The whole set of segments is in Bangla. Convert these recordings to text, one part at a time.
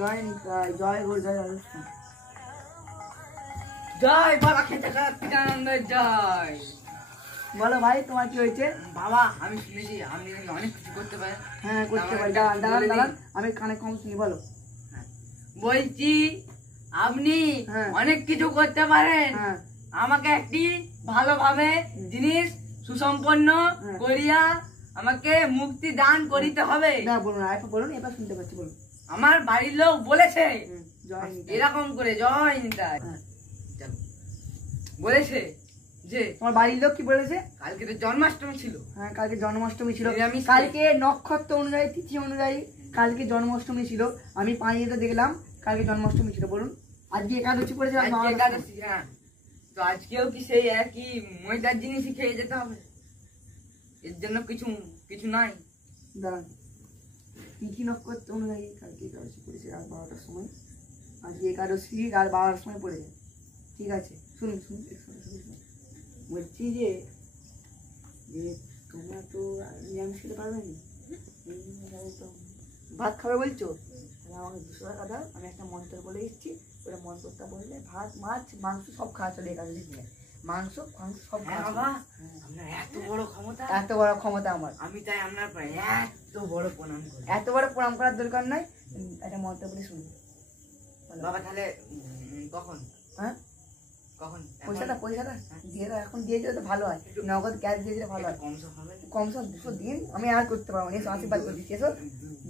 জয় নিতাই, জয় গুরু, জয় রাজস্থান। জয় বাবা খেতে কার্তিকানন্দের জয়। বলো ভাই তোমার কি হয়েছে? বাবা আমি শুনেছি আপনি অনেক কিছু করতে পারেন। হ্যাঁ করতে পারি, দাঁড়ান দাঁড়ান দাঁড়ান, আমি কানে কম শুনি, বলো। বলছি আপনি হ্যাঁ। অনেক কিছু করতে পারেন। হ্যাঁ আমাকে একটি ভালোভাবে জিনিস সুসম্পন্ন করিয়া আমাকে মুক্তি দান করিতে হবে। না বলুন, আর বলুন, এবার শুনতে পাচ্ছি, বলুন। আমার বাড়ির লোক বলেছে জয় নিতাই। এরকম করে জয় নিতাই বলেছে যে তোমার বাড়ির লোক কি বলেছে? কালকে তো জন্মাষ্টমী ছিল। হ্যাঁ কালকে জন্মাষ্টমী ছিল, নিরামিষ কালকে নক্ষত্র অনুযায়ী তিথি অনুযায়ী কালকে জন্মাষ্টমী ছিল। আমি পানিতে দেখলাম কালকে জন্মাষ্টমী ছিল। বলুন আজকে একাদশী পড়েছে। আজকে একাদশী, হ্যাঁ। তো আজকেও কি সেই একই ময়দার জিনিসই খেয়ে যেতে হবে? এর জন্য কিছু কিছু নাই। দাঁড়ান, তিথি নক্ষত্র অনুযায়ী কালকে একাদশী পড়েছে রাত 12টার সময়, আজকে একাদশী রাত 12টার সময় পড়েছে। ঠিক আছে, শুনুন শুনুন, বলছি যে তোমরা তো নিরামিষ খেতে পারবে না, ভাত খাবে বলছো, তাহলে আমাকে 200 টাকা দাও, আমি একটা মন্ত্র বলে দিচ্ছি, ওটা মন্ত্রটা বললে ভাত মাছ মাংস সব খাওয়া চলে একাদশী দিনে, মাংস মাংস সব খাওয়া। বাবা আপনার এত বড় ক্ষমতা, এত বড় ক্ষমতা আমার, আমি তাই আপনার পায়ে এত বড় প্রণাম করি। এত বড় প্রণাম করার দরকার নাই, একটা মন্ত্র বলে শুনুন। বাবা তাহলে কখন? হ্যাঁ কখন? পয়সাটা দিয়ে দাও, এখন দিয়ে দিলে তো ভালো হয়, নগদ ক্যাশ দিয়ে দিলে ভালো হয়। কম সম হবে? কম সব 200 দিন, আমি আর করতে পারবো না, এসো আশীর্বাদ করে দিচ্ছি, এসো।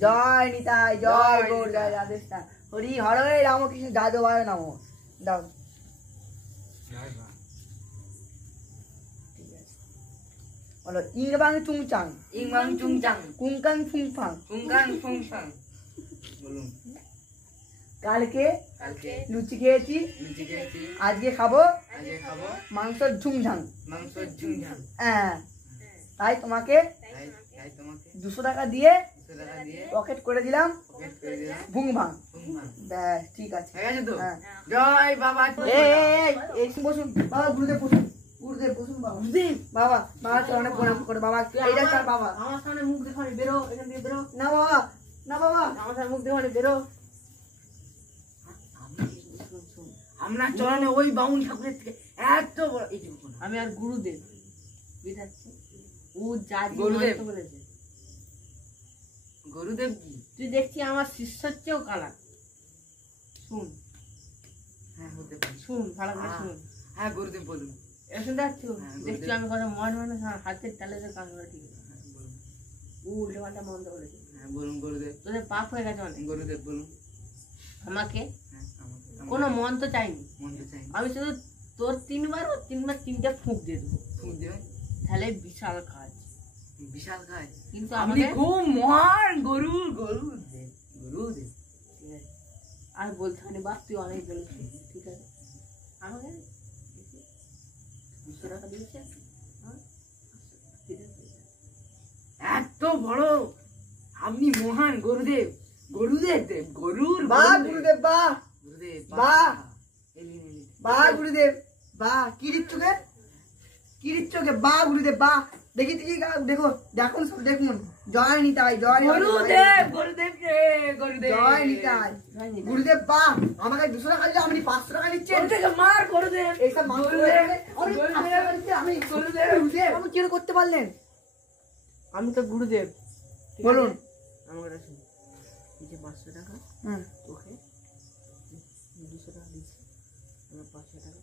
জয় নিতাই, জয় গৌর, জয় রাধেশ্যাম, হরি হরে রামকৃষ্ণ যাদবায় নমঃ। দাও, ঠিক আছে, বলো ইংবাং চুংচাং, ইংবাং চুংচাং, কুংকাং ফুংফাং, কুংকাং ফুংফাং। বলুন। কালকে কালকে লুচি খেয়েছি, লুচি খেয়েছি, আজকে খাবো আজকে খাবো মাংসের ঝুংঝাং। মাংস ঝুংঝাং। হ্যাঁ, তাই তোমাকে তাই তোমাকে 200 টাকা দিয়ে 200 টাকা দিয়ে পকেট করে দিলাম, পকেট করে দিলাম। ভুং ভাং। ফুংফাং। ব্যাস ঠিক আছে। ঠিক আছে তো? হ্যাঁ। জয় বাবা। এই বসুন বাবা, গুরুদেব বসুন, গুরুদেব বসুন বাবা, বাবা বাবা চরণে প্রণাম করে বাবা, এইটা স্যার বাবা। আমার সামনে মুখ দেখানি, বেরো এখান থেকে, বেরো। না বাবা, না বাবা, আমার সামনে মুখ দেখানি, বেরো। আমরা চরণে ওই বাউন ঠাকুরের থেকে এত বড় এইটুকু না। আমি আর গুরুদেব বুঝাচ্ছি, ও যা গুরুদেব বলেছে। গুরুদেব কি? তুই দেখছি আমার শিষ্যের চেয়েও কালা। শুন, হ্যাঁ হতে পারে। শুন ভালো করে শুন। হ্যাঁ গুরুদেব বলুন। শুনতে পাচ্ছ? হ্যাঁ, দেখছি আমি কথা মন মনে হাতের তালে কাজ করে, ঠিক আছে? হ্যাঁ বলুন। ও উল্টো পাল্টা মন্দ বলেছে, হ্যাঁ বলুন গুরুদেব। তোদের পাপ হয়ে গেছে অনেক। গুরুদেব বলুন। আমাকে হ্যাঁ আমাকে কোনো মন তো চাইনি, মনতে চাই। আমি শুধু তোর 3 বার 3টে ফুঁক দিয়ে দেবো, ফুঁক দেবে? তাহলে বিশাল কাজ। বিশাল কাজ। কিন্তু আপনি আমাকে খুব মহান গুরুদেব। গুরুদেব ঠিক আছে, আর বলতে হবে বাপ, তুই অনেক বলেছিস, ঠিক আছে? আমাকে 200 টাকা দিয়েছে, ঠিক আছে? এত বড় আপনি মহান গুরুদেব। গুরুদেব দেব, গরুর বাহ গুরুদেব, বাহ গুরুদেব, বাহ। এলিন এলিন। বাহ গুরুদেব, বাহ। কি দিচ্ছ গে, কি দিচ্ছ গে? বাহ গুরুদেব, বাহ। দেখি দেখি, দেখো, দেখুন সব দেখুন। জয় নিতাই, জয় গুরুদেব, গুরুদেব কে, গুরুদেব। জয় নিতাই, গুরুদেব, বাহ। আমাকে 200 টাকা দিলে, আপনি 500 টাকা নিচ্ছেন। গুরুদেব মার, গুরুদেব। এইসব মানুষ আমি 500 টাকা দিচ্ছি, আমি গুরুদেব, আমি কি করে করতে পারলেন? আমি তো গুরুদেব, ঠিক বলুন। আছে? আমার কথা শুন, এই যে 500 টাকা তোকে 200 টাকা দিচ্ছি, আমার 500 টাকা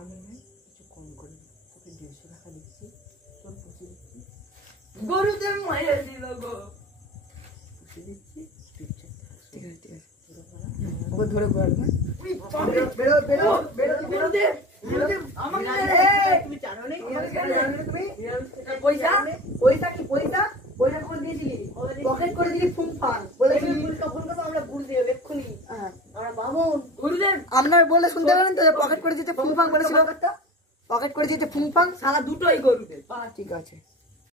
আমি কিছু কম করে তোকে 150 টাকা দিচ্ছি, তোর পুষে দিচ্ছি, গুরুদেব মাইয়া দিল গো। পুষে দিচ্ছি, ঠিক আছে ঠিক আছে, ওকে ধরে ঘোরাল না, বেরো বেরো বেরো গুরুদেব, গুরুদেব আমাকে তুমি জানো না তুমি পয়সা, পয়সা কি পয়সা, পয়সা কখন দিয়েছিলি? পকেট করে দিলি ফুং ফাং বলেছিলি। তখন তো আমরা গুরুদেব এক্ষুনি আমরা বামুন। গুরুদেব আপনার বলে শুনতে পেলেন তো, পকেট করে দিতে ফুং ফাং বলেছিল, পকেট করে দিতে ফুং ফাং। সারা দুটোই গুরুদেব। ঠিক আছে।